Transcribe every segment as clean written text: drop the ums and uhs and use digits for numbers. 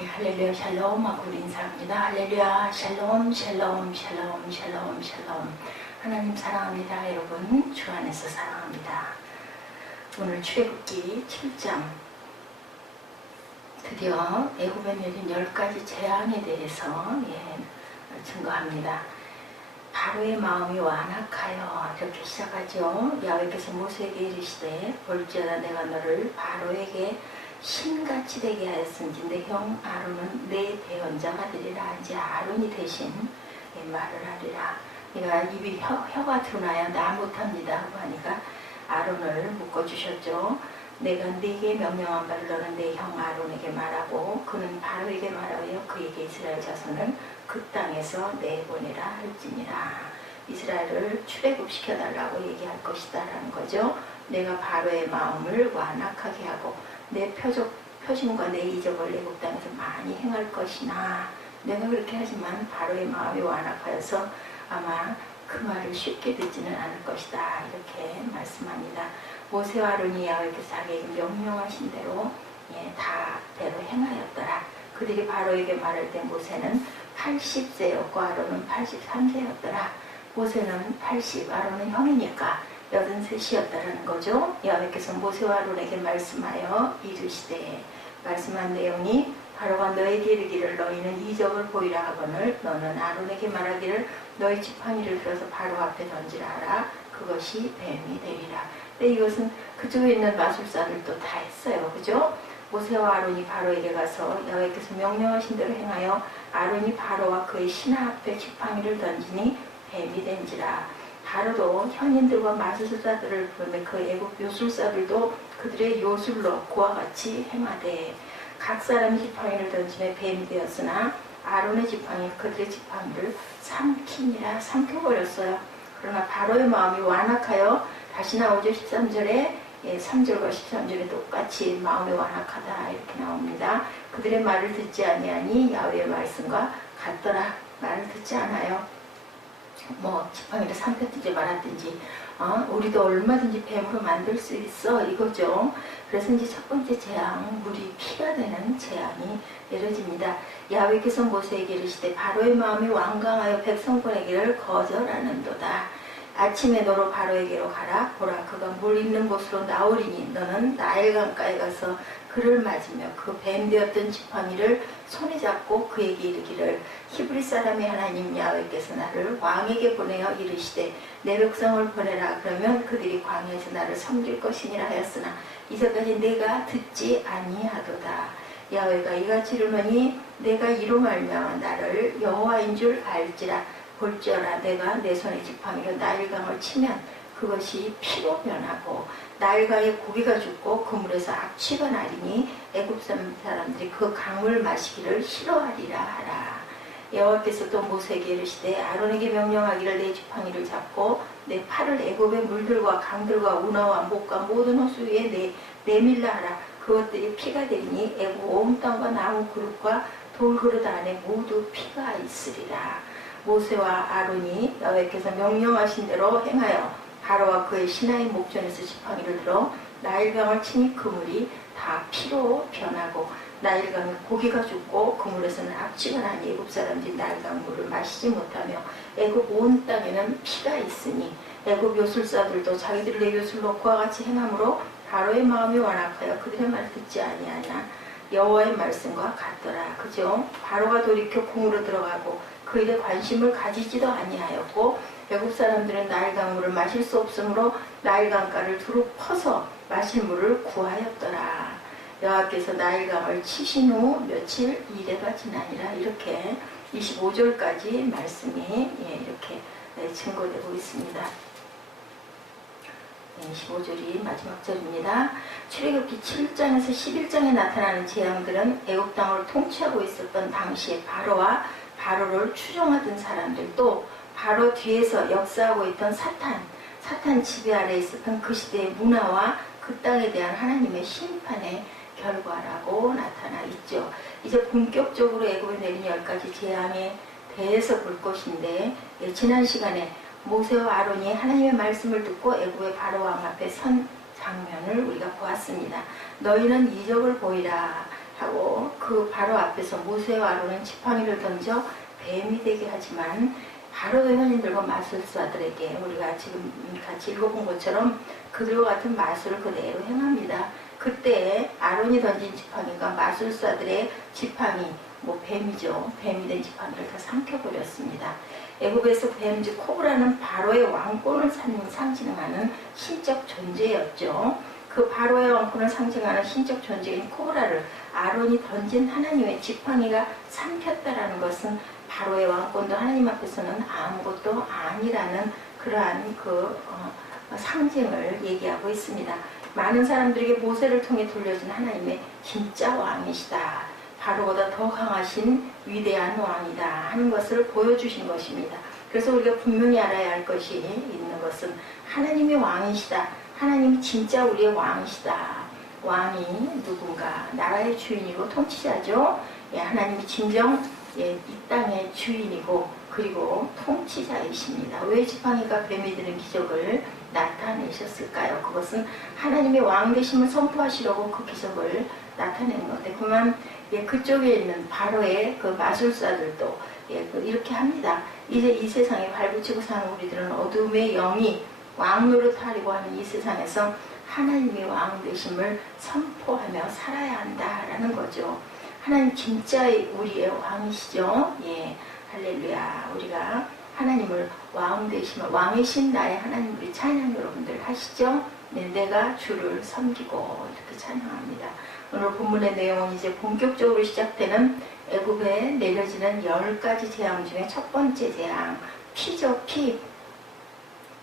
예, 할렐루야 샬롬 하고 우리 인사합니다. 할렐루야 샬롬 샬롬 샬롬 샬롬 샬롬. 하나님 사랑합니다. 여러분 주 안에서 사랑합니다. 오늘 출애굽기 7장 드디어 애굽에 내린 10가지 재앙에 대해서 증거합니다. 바로의 마음이 완악하여 이렇게 시작하죠. 야훼께서 모세에게 이르시되 볼지어다 내가 너를 바로에게 신같이 되게 하였은지 내 형 아론은 내 대언자가 되리라. 이제 아론이 대신 말을 하리라. 내가 입이 혀가 드러나야 나 못합니다 하고 하니까 아론을 묶어주셨죠. 내가 네게 명령한 바를 너는 내 형 아론에게 말하고 그는 바로에게 말하여 그에게 이스라엘 자손을 그 땅에서 내보내라 할지니라. 이스라엘을 출애굽시켜달라고 얘기할 것이다 라는 거죠. 내가 바로의 마음을 완악하게 하고 내 표심과 내 이적을 애굽 땅에서 많이 행할 것이나 내가 그렇게 하지만 바로의 마음이 완악하여서 아마 그 말을 쉽게 듣지는 않을 것이다 이렇게 말씀합니다. 모세와 아론이 야훼께서 자기에게 명령하신 대로 다대로 행하였더라. 그들이 바로에게 말할 때 모세는 80세였고 아론은 83세였더라. 모세는 80, 아론은 형이니까 83이었다라는 거죠. 야훼께서 모세와 아론에게 말씀하여 이르시되 말씀한 내용이 바로가 너에게 이르기를 너희는 이적을 보이라 하거늘 너는 아론에게 말하기를 너희 지팡이를 들어서 바로 앞에 던지라 하라. 그것이 뱀이 되리라. 근데 이것은 그쪽에 있는 마술사들도 다 했어요. 그죠? 모세와 아론이 바로에게 가서 야훼께서 명령하신 대로 행하여 아론이 바로와 그의 신하 앞에 지팡이를 던지니 뱀이 된지라. 바로도 현인들과 마술사들을 부르며 그 애국 요술사들도 그들의 요술로 그와 같이 행하되 각 사람이 지팡이를 던지며 뱀이 되었으나 아론의 지팡이 그들의 지팡이를 삼키니라. 삼켜버렸어요. 그러나 바로의 마음이 완악하여 다시 나오죠. 13절에 3절과 13절에 똑같이 마음이 완악하다 이렇게 나옵니다. 그들의 말을 듣지 아니하니 야훼의 말씀과 같더라. 말을 듣지 않아요. 지팡이를 삼켰든지 말았든지 우리도 얼마든지 뱀으로 만들 수 있어 이거죠. 그래서 이제 첫 번째 재앙, 물이 피가 되는 재앙이 내려집니다. 야훼께서 모세에게 이르시되 바로의 마음이 완강하여 백성 보내기를 거절하는도다. 아침에 너로 바로에게로 가라. 보라 그가 물 있는 곳으로 나오리니 너는 나일강가에 가서 그를 맞으며 그 뱀 되었던 지팡이를 손에 잡고 그에게 이르기를 히브리 사람의 하나님 야훼께서 나를 왕에게 보내어 이르시되 내 백성을 보내라. 그러면 그들이 광야에서 나를 섬길 것이니라 하였으나 이제까지 내가 듣지 아니하도다. 야훼가 이같이 이르노니 내가 이로 말미암아 나를 여호와인 줄 알지라. 볼지어라 내가 내 손에 지팡이로 나일강을 치면 그것이 피로 변하고 나일강에 고기가 죽고 그 물에서 악취가 나리니 애굽 사람들이 그 강물 마시기를 싫어하리라 하라. 여호와께서 또 모세에게 이르시되 아론에게 명령하기를 내 지팡이를 잡고 내 팔을 애굽의 물들과 강들과 운하와 목과 모든 호수 위에 내밀라 하라. 그것들이 피가 되리니 애굽 온 땅과 나무 그릇과 돌 그릇 안에 모두 피가 있으리라. 모세와 아론이 야훼께서 명령하신 대로 행하여 바로와 그의 신하의 목전에서 지팡이를 들어 나일강을 치니 그 물이 다 피로 변하고 나일강에 고기가 죽고 그 물에서는 악취가 나니 애굽 사람들이 나일강 물을 마시지 못하며 애굽 온 땅에는 피가 있으니 애굽 요술사들도 자기들의 요술로 그와 같이 행함으로 바로의 마음이 완악하여 그들의 말을 듣지 아니하나 여호와의 말씀과 같더라. 그죠? 바로가 돌이켜 궁으로 들어가고 그 일에 관심을 가지지도 아니하였고 애굽 사람들은 나일강 물을 마실 수 없으므로 나일강가를 두루 퍼서 마실 물을 구하였더라. 여호와께서 나일강을 치신 후 며칠 이래가 지나니라. 이렇게 25절까지 말씀이 이렇게 증거되고 있습니다. 25절이 마지막 절입니다. 출애굽기 7장에서 11장에 나타나는 재앙들은 애굽 땅을 통치하고 있었던 당시의 바로와 바로를 추종하던 사람들 또 바로 뒤에서 역사하고 있던 사탄 지배 아래에 있었던 그 시대의 문화와 그 땅에 대한 하나님의 심판의 결과라고 나타나 있죠. 이제 본격적으로 애굽에 내린 10가지 재앙에 대해서 볼 것인데 지난 시간에 모세와 아론이 하나님의 말씀을 듣고 애굽의 바로 왕 앞에 선 장면을 우리가 보았습니다. 너희는 이적을 보이라 하고 그 바로 앞에서 모세와 아론은 지팡이를 던져 뱀이 되게 하지만 바로의 현인들과 마술사들에게 우리가 지금 같이 읽어본 것처럼 그들과 같은 마술을 그대로 행합니다. 그때 아론이 던진 지팡이가 마술사들의 지팡이, 뱀이죠. 뱀이 된 지팡이를 다 삼켜버렸습니다. 애굽에서 뱀, 즉 코브라는 바로의 왕권을 상징하는 신적 존재였죠. 그 바로의 왕권을 상징하는 신적 존재인 코브라를 아론이 던진 하나님의 지팡이가 삼켰다라는 것은 바로의 왕권도 하나님 앞에서는 아무것도 아니라는 그러한 상징을 얘기하고 있습니다. 많은 사람들에게 모세를 통해 돌려진 하나님의 진짜 왕이시다. 바로보다 더 강하신 위대한 왕이다 하는 것을 보여주신 것입니다. 그래서 우리가 분명히 알아야 할 것이 있는 것은 하나님의 왕이시다. 하나님이 진짜 우리의 왕이시다. 왕이 누군가 나라의 주인이고 통치자죠. 하나님이 진정 이 땅의 주인이고 그리고 통치자이십니다. 왜 지팡이가 뱀이 되는 기적을 나타내셨을까요? 그것은 하나님의 왕 되심을 선포하시려고 그 기적을 나타내는 건데 그만 그쪽에 있는 바로의 그 마술사들도 이렇게 합니다. 이제 이 세상에 발붙이고 사는 우리들은 어둠의 영이 왕 노릇하려고 하는 이 세상에서 하나님의 왕 되심을 선포하며 살아야 한다라는 거죠. 하나님 진짜 우리의 왕이시죠. 할렐루야. 우리가 하나님을 왕 되심을 왕이신 나의 하나님 우리 찬양 여러분들 하시죠? 내가 주를 섬기고 이렇게 찬양합니다. 오늘 본문의 내용은 이제 본격적으로 시작되는 애굽에 내려지는 10가지 재앙 중에 첫 번째 재앙 피죠.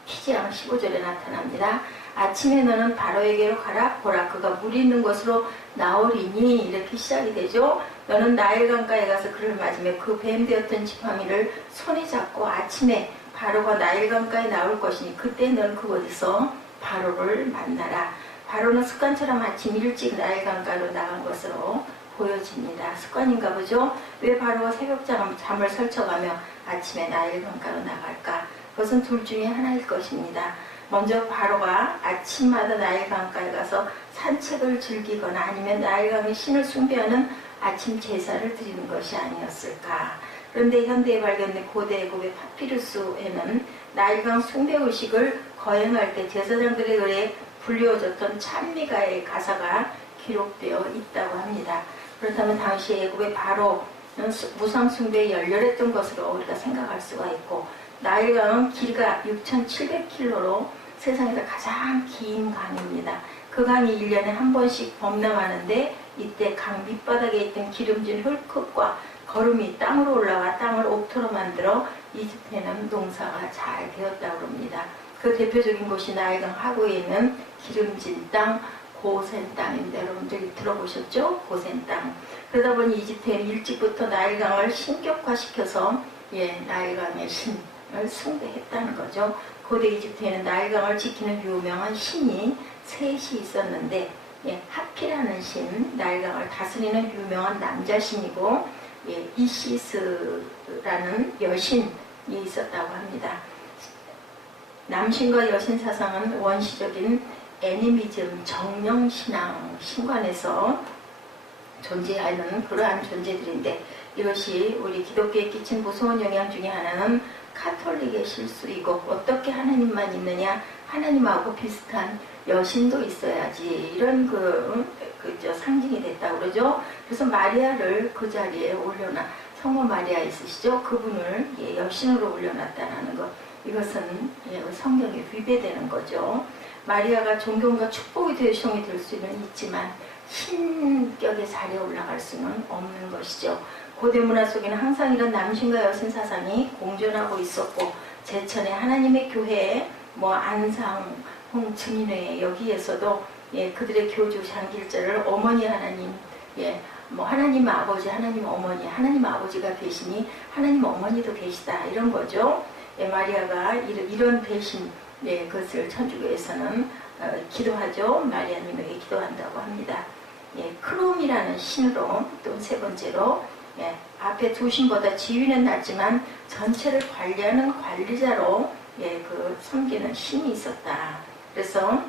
피재앙 15절에 나타납니다. 아침에 너는 바로에게로 가라. 보라 그가 물 있는 곳으로 나오리니 이렇게 시작이 되죠. 너는 나일 강가에 가서 그를 맞으며 그 뱀 되었던 지팡이를 손에 잡고 아침에 바로가 나일 강가에 나올 것이니 그때 너는 그곳에서 바로를 만나라. 바로는 습관처럼 아침 일찍 나일 강가로 나간 것으로 보여집니다. 습관인가 보죠. 왜 바로가 새벽 잠을 설쳐가며 아침에 나일 강가로 나갈까? 그것은 둘 중에 하나일 것입니다. 먼저 바로가 아침마다 나일 강가에 가서 산책을 즐기거나 아니면 나일 강의 신을 숭배하는 아침 제사를 드리는 것이 아니었을까. 그런데 현대에 발견된 고대 애굽의 파피루스에는 나일강 숭배 의식을 거행할 때 제사장들의 의뢰에 불리워졌던 찬미가의 가사가 기록되어 있다고 합니다. 그렇다면 당시 애굽의 바로는 무상 숭배에 열렬했던 것으로 우리가 생각할 수가 있고 나일강은 길이가 6,700km로 세상에서 가장 긴 강입니다. 그 강이 1년에 한 번씩 범람하는데 이때 강 밑바닥에 있던 기름진 흙과 거름이 땅으로 올라와 땅을 옥토로 만들어 이집트에는 농사가 잘 되었다고 합니다. 그 대표적인 곳이 나일강 하구에 있는 기름진 땅, 고센 땅인데 여러분들이 들어보셨죠? 고센 땅. 그러다 보니 이집트에는 일찍부터 나일강을 신격화시켜서 나일강의 신을 숭배했다는 거죠. 고대 이집트에는 나일강을 지키는 유명한 신이 셋이 있었는데 하피라는 신, 나일강을 다스리는 유명한 남자 신이고 이시스라는 여신이 있었다고 합니다. 남신과 여신 사상은 원시적인 애니미즘, 정령신앙, 신관에서 존재하는 그러한 존재들인데 이것이 우리 기독교에 끼친 무서운 영향 중에 하나는 카톨릭의 실수이고 어떻게 하나님만 있느냐 하나님하고 비슷한 여신도 있어야지 이런 상징이 됐다고 그러죠. 그래서 마리아를 그 자리에 올려놔 성모 마리아 있으시죠? 그분을 여신으로 올려놨다는 것 이것은 성경에 위배되는 거죠. 마리아가 존경과 축복이 대상이 될 수는 있지만 신격의 자리에 올라갈 수는 없는 것이죠. 고대 문화 속에는 항상 이런 남신과 여신 사상이 공존하고 있었고 제천의 하나님의 교회, 안상, 증인회 여기에서도 그들의 교주 장길자를 어머니 하나님, 하나님 아버지, 하나님 어머니, 하나님 아버지가 계시니 하나님 어머니도 계시다 이런 거죠. 마리아가 이런 대신 그것을 천주교에서는 기도하죠. 마리아님에게 기도한다고 합니다. 크롬이라는 신으로 또 세 번째로 앞에 두 신보다 지위는 낮지만 전체를 관리하는 관리자로 그 섬기는 신이 있었다. 그래서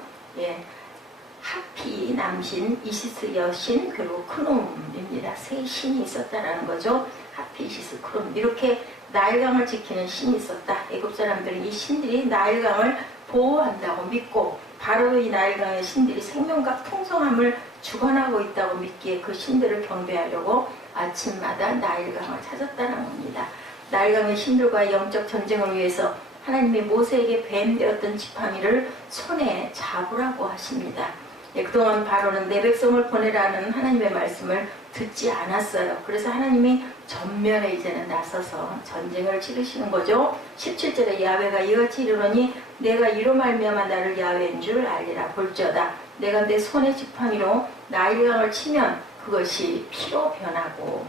하피 남신, 이시스 여신, 그리고 크놈입니다. 세 신이 있었다라는 거죠. 하피, 이시스, 크놈. 이렇게 나일강을 지키는 신이 있었다. 애굽 사람들은 이 신들이 나일강을 보호한다고 믿고, 바로 이 나일강의 신들이 생명과 풍성함을 주관하고 있다고 믿기에 그 신들을 경배하려고 아침마다 나일강을 찾았다는 겁니다. 나일강의 신들과의 영적 전쟁을 위해서 하나님이 모세에게 뱀되었던 지팡이를 손에 잡으라고 하십니다. 예, 그동안 바로는 내 백성을 보내라는 하나님의 말씀을 듣지 않았어요. 그래서 하나님이 전면에 이제는 나서서 전쟁을 치르시는 거죠. 17절에 야훼가 이같이 이르노니 내가 이로 말미암아 나를 야훼인 줄 알리라. 볼지어다 내가 내 손의 지팡이로 나일강을 치면 그것이 피로 변하고.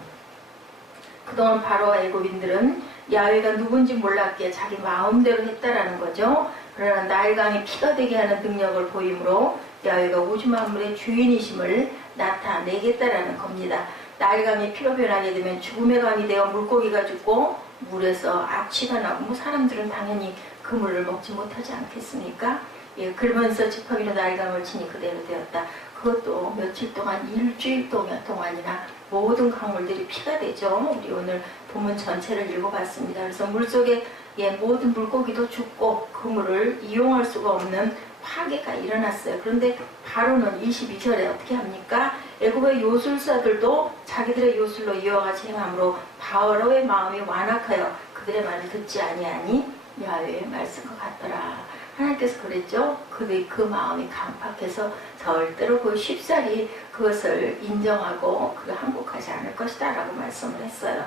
그동안 바로와 애굽인들은 야훼가 누군지 몰랐기에 자기 마음대로 했다라는 거죠. 그러나 나일강이 피가 되게 하는 능력을 보임으로 야훼가 우주 만물의 주인이심을 나타내겠다라는 겁니다. 나일강이 피로 변하게 되면 죽음의 강이 되어 물고기가 죽고 물에서 악취가 나고 사람들은 당연히 그 물을 먹지 못하지 않겠습니까? 예, 그러면서 지팡이로 나일강을 치니 그대로 되었다. 그것도 며칠 동안, 일주일 동안이나 모든 강물들이 피가 되죠. 우리 오늘 본문 전체를 읽어봤습니다. 그래서 물속에 모든 물고기도 죽고 그 물을 이용할 수가 없는 파괴가 일어났어요. 그런데 바로는 22절에 어떻게 합니까? 애굽의 요술사들도 자기들의 요술로 이와 같이 행함으로 바로의 마음이 완악하여 그들의 말을 듣지 아니하니 야훼의 말씀과 같더라. 하나님께서 그랬죠. 그 마음이 강팍해서 절대로 그 쉽사리 그것을 인정하고 그걸 항복하지 않을 것이다 라고 말씀을 했어요.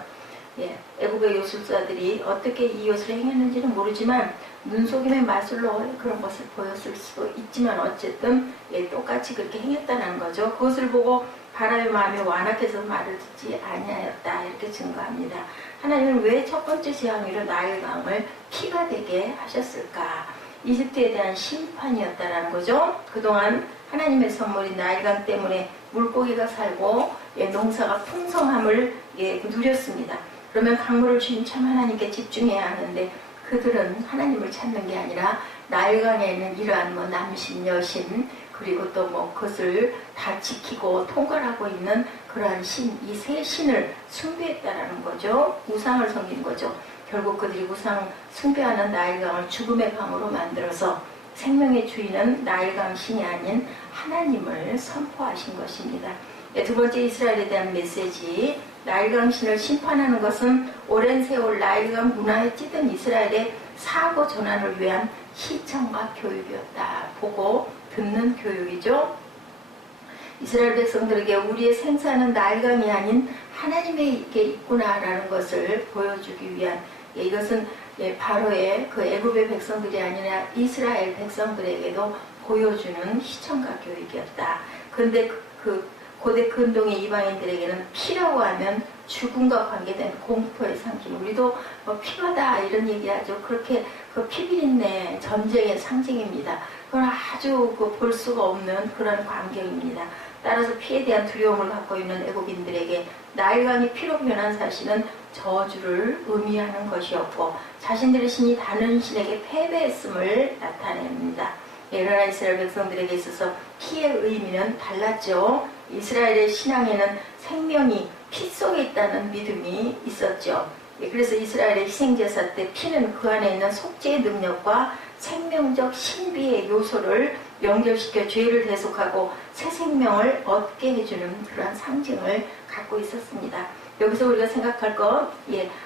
예, 애굽의 요술사들이 어떻게 이 요술을 행했는지는 모르지만 눈속임의 마술로 그런 것을 보였을 수도 있지만 어쨌든 똑같이 그렇게 행했다는 거죠. 그것을 보고 바로의 마음이 완악해서 말을 듣지 아니하였다 이렇게 증거합니다. 하나님은 왜 첫 번째 재앙으로 나일강을 피가 되게 하셨을까? 이집트에 대한 심판이었다라는 거죠. 그동안 하나님의 선물인 나일강 때문에 물고기가 살고 농사가 풍성함을 누렸습니다. 그러면 강물을 주신 참 하나님께 집중해야 하는데 그들은 하나님을 찾는 게 아니라 나일강에 있는 이러한 남신, 여신 그리고 또 그것을 다 지키고 통과하고 있는 그러한 신, 이 세 신을 숭배했다라는 거죠. 우상을 섬긴 거죠. 결국 그들이 우상 숭배하는 나일강을 죽음의 강으로 만들어서 생명의 주인은 나일강 신이 아닌 하나님을 선포하신 것입니다. 두 번째 이스라엘에 대한 메시지, 나일강 신을 심판하는 것은 오랜 세월 나일강 문화에 찌든 이스라엘의 사고 전환을 위한 시청과 교육이었다. 보고 듣는 교육이죠. 이스라엘 백성들에게 우리의 생사는 나일강이 아닌 하나님에게 있구나라는 것을 보여주기 위한 이것은 바로의 그 애굽의 백성들이 아니라 이스라엘 백성들에게도 보여주는 시청과 교육이었다. 그런데 그 고대 근동의 이방인들에게는 피라고 하면 죽음과 관계된 공포의 상징. 우리도 피바다 이런 얘기하죠. 그렇게 그 피비린내 전쟁의 상징입니다. 그건 아주 볼 수가 없는 그런 광경입니다. 따라서 피에 대한 두려움을 갖고 있는 애굽인들에게 나일강이 피로 변한 사실은 저주를 의미하는 것이었고 자신들의 신이 다른 신에게 패배했음을 나타냅니다. 그러나 이스라엘 백성들에게 있어서 피의 의미는 달랐죠. 이스라엘의 신앙에는 생명이 피 속에 있다는 믿음이 있었죠. 그래서 이스라엘의 희생제사 때 피는 그 안에 있는 속죄의 능력과 생명적 신비의 요소를 연결시켜 죄를 대속하고 새 생명을 얻게 해주는 그러한 상징을 갖고 있었습니다. 여기서 우리가 생각할 것,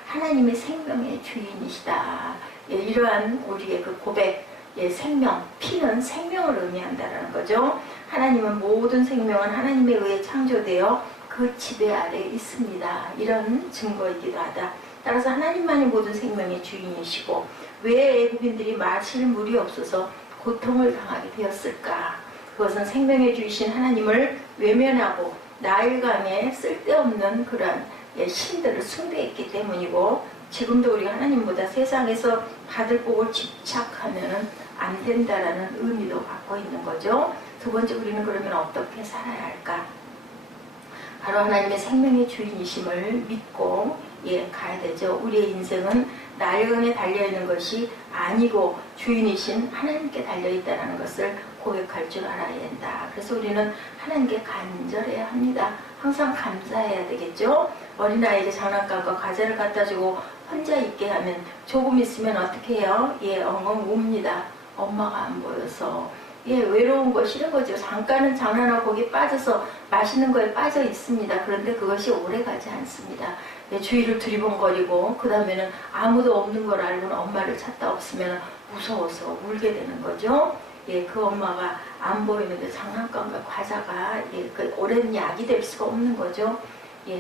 하나님의 생명의 주인이시다. 이러한 우리의 그 고백, 생명, 피는 생명을 의미한다는 거죠. 하나님은 모든 생명은 하나님에 의해 창조되어 그 지배 아래 있습니다. 이런 증거이기도 하다. 따라서 하나님만이 모든 생명의 주인이시고 왜 애굽인들이 마실 물이 없어서 고통을 당하게 되었을까? 그것은 생명의 주이신 하나님을 외면하고 나일강에 쓸데없는 그런 신들을 숭배했기 때문이고 지금도 우리가 하나님보다 세상에서 받을 복을 집착하면 안 된다라는 의미도 갖고 있는 거죠. 두 번째, 우리는 그러면 어떻게 살아야 할까? 바로 하나님의 생명의 주인이심을 믿고 가야 되죠. 우리의 인생은 나일강에 달려있는 것이 아니고 주인이신 하나님께 달려있다는 것을 고백할 줄 알아야 된다. 그래서 우리는 하나님께 간절해야 합니다. 항상 감사해야 되겠죠. 어린아이에게 장난감과 과자를 갖다 주고 혼자 있게 하면 조금 있으면 어떻게 해요? 엉엉 웁니다. 엄마가 안 보여서. 외로운 거 싫은 거죠. 잠깐은 장난하고 거기에 빠져서 맛있는 거에 빠져 있습니다. 그런데 그것이 오래 가지 않습니다. 주위를 두리번거리고 그 다음에는 아무도 없는 걸 알고는 엄마를 찾다 없으면 무서워서 울게 되는 거죠. 그 엄마가 안 보이는데 장난감과 과자가 그 오랜 약이 될 수가 없는 거죠.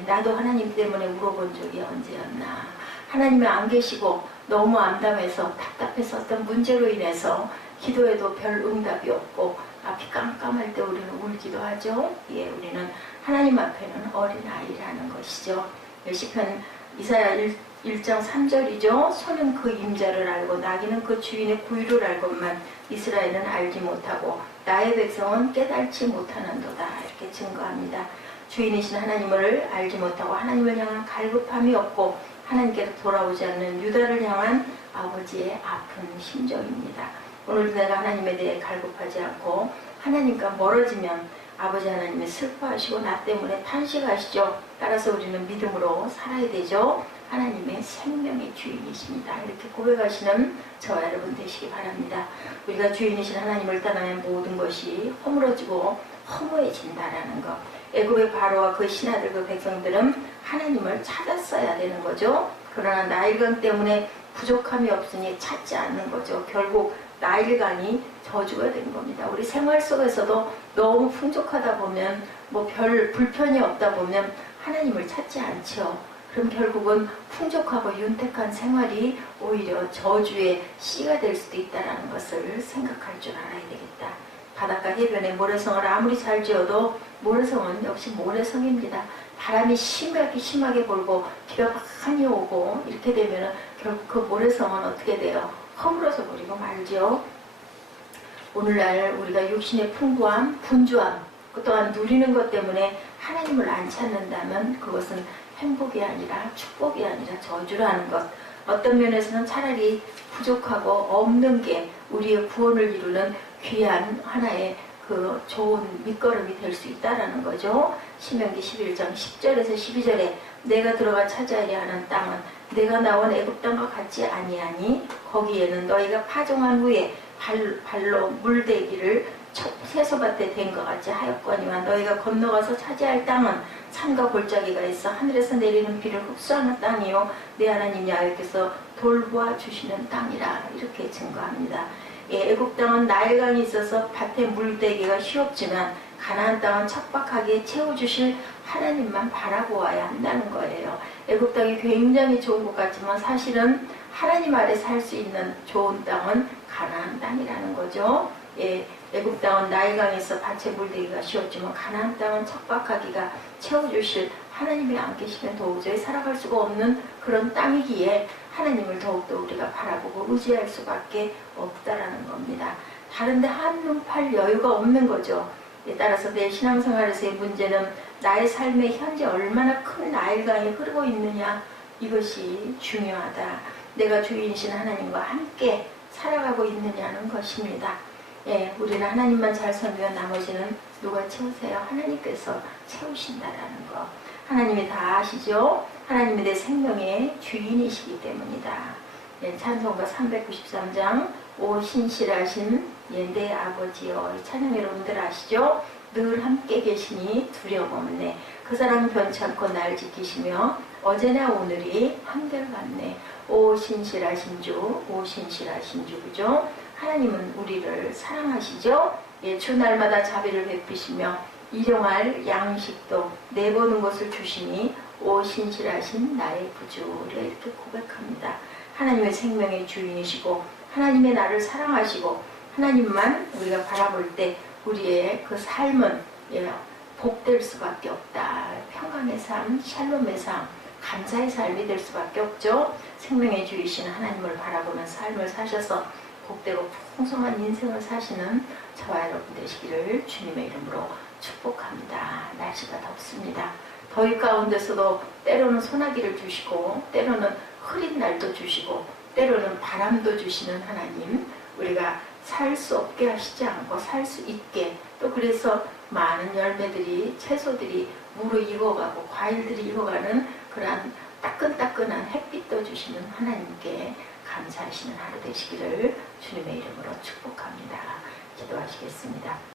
나도 하나님 때문에 울어본 적이 언제였나. 하나님이 안 계시고 너무 암담해서 답답해서 어떤 문제로 인해서 기도해도 별 응답이 없고 앞이 깜깜할 때 우리는 울기도 하죠. 우리는 하나님 앞에는 어린아이라는 것이죠. 시편 이사야 1장 3절이죠. 소는 그 임자를 알고 나귀는 그 주인의 구유를 알고만 이스라엘은 알지 못하고 나의 백성은 깨달지 못하는도다. 이렇게 증거합니다. 주인이신 하나님을 알지 못하고 하나님을 향한 갈급함이 없고 하나님께로 돌아오지 않는 유다를 향한 아버지의 아픈 심정입니다. 오늘 내가 하나님에 대해 갈급하지 않고 하나님과 멀어지면 아버지 하나님이 슬퍼하시고 나 때문에 탄식하시죠. 따라서 우리는 믿음으로 살아야 되죠. 하나님의 생명의 주인이십니다. 이렇게 고백하시는 저와 여러분 되시기 바랍니다. 우리가 주인이신 하나님을 떠나면 모든 것이 허물어지고 허무해진다라는 것. 애굽의 바로와 그 신하들 그 백성들은 하나님을 찾았어야 되는 거죠. 그러나 나일강 때문에 부족함이 없으니 찾지 않는 거죠. 결국 나일강이 저주가 된 겁니다. 우리 생활 속에서도 너무 풍족하다 보면 별 불편이 없다 보면 하나님을 찾지 않죠. 그럼 결국은 풍족하고 윤택한 생활이 오히려 저주의 씨가 될 수도 있다는 것을 생각할 줄 알아야 되겠다. 바닷가 해변에 모래성을 아무리 잘 지어도 모래성은 역시 모래성입니다. 바람이 심하게 불고 비가 많이 오고 이렇게 되면 결국 그 모래성은 어떻게 돼요? 허물어져 버리고 말죠. 오늘날 우리가 육신의 풍부함, 분주함, 그 또한 누리는 것 때문에 하나님을 안 찾는다면 그것은 행복이 아니라 축복이 아니라 저주라는 것. 어떤 면에서는 차라리 부족하고 없는 게 우리의 구원을 이루는 귀한 하나의 그 좋은 밑거름이 될 수 있다라는 거죠. 신명기 11장 10절에서 12절에 내가 들어가 찾아야 하는 땅은 내가 나온 애굽 땅과 같지 아니하니 거기에는 너희가 파종한 후에 발로 물대기를 세소밭에 댄 것 같이 하였거니와 너희가 건너가서 차지할 땅은 산과 골짜기가 있어 하늘에서 내리는 비를 흡수하는 땅이요 내 하나님 야훼께서 돌보아 주시는 땅이라. 이렇게 증거합니다. 애굽 땅은 나일강이 있어서 밭에 물대기가 쉬웠지만 가나안 땅은 척박하게 채워주실 하나님만 바라보아야 한다는 거예요. 애굽 땅이 굉장히 좋은 것 같지만 사실은 하나님 아래 살 수 있는 좋은 땅은 가나안 땅이라는 거죠. 애굽 땅은 나일강에서 밭에 물대기가 쉬웠지만 가나안 땅은 척박하기가 채워주실 하나님이 안 계시면 도저히 살아갈 수가 없는 그런 땅이기에 하나님을 더욱더 우리가 바라보고 의지할 수밖에 없다라는 겁니다. 다른데 한눈 팔 여유가 없는 거죠. 따라서 내 신앙생활에서의 문제는 나의 삶에 현재 얼마나 큰 나일강이 흐르고 있느냐, 이것이 중요하다. 내가 주인이신 하나님과 함께 살아가고 있느냐는 것입니다. 우리는 하나님만 잘 섬기면 나머지는 누가 채우세요? 하나님께서 채우신다라는 거. 하나님이 다 아시죠? 하나님이 내 생명의 주인이시기 때문이다. 찬송가 393장 오 신실하신 내 아버지여. 이 찬양 여러분들 아시죠? 늘 함께 계시니 두려움 없네. 그 사랑은 변치 않고 날 지키시며 어제나 오늘이 한결같네. 오 신실하신 주, 오 신실하신 주. 그죠? 하나님은 우리를 사랑하시죠? 주날마다 자비를 베푸시며 일용할 양식도 내보는 것을 주시니 오 신실하신 나의 구주를 이렇게 고백합니다. 하나님의 생명의 주인이시고 하나님의 나를 사랑하시고 하나님만 우리가 바라볼 때 우리의 그 삶은 복될 수밖에 없다. 평강의 삶, 샬롬의 삶, 감사의 삶이 될 수밖에 없죠. 생명의 주이신 하나님을 바라보는 삶을 사셔서 복되고 풍성한 인생을 사시는 저와 여러분 되시기를 주님의 이름으로 축복합니다. 날씨가 덥습니다. 더위 가운데서도 때로는 소나기를 주시고 때로는 흐린 날도 주시고 때로는 바람도 주시는 하나님, 우리가 살 수 없게 하시지 않고 살 수 있게, 또 그래서 많은 열매들이, 채소들이 무르익어가고 과일들이 익어가는 그러한 따끈따끈한 햇빛도 주시는 하나님께 감사하시는 하루 되시기를 주님의 이름으로 축복합니다. 기도하시겠습니다.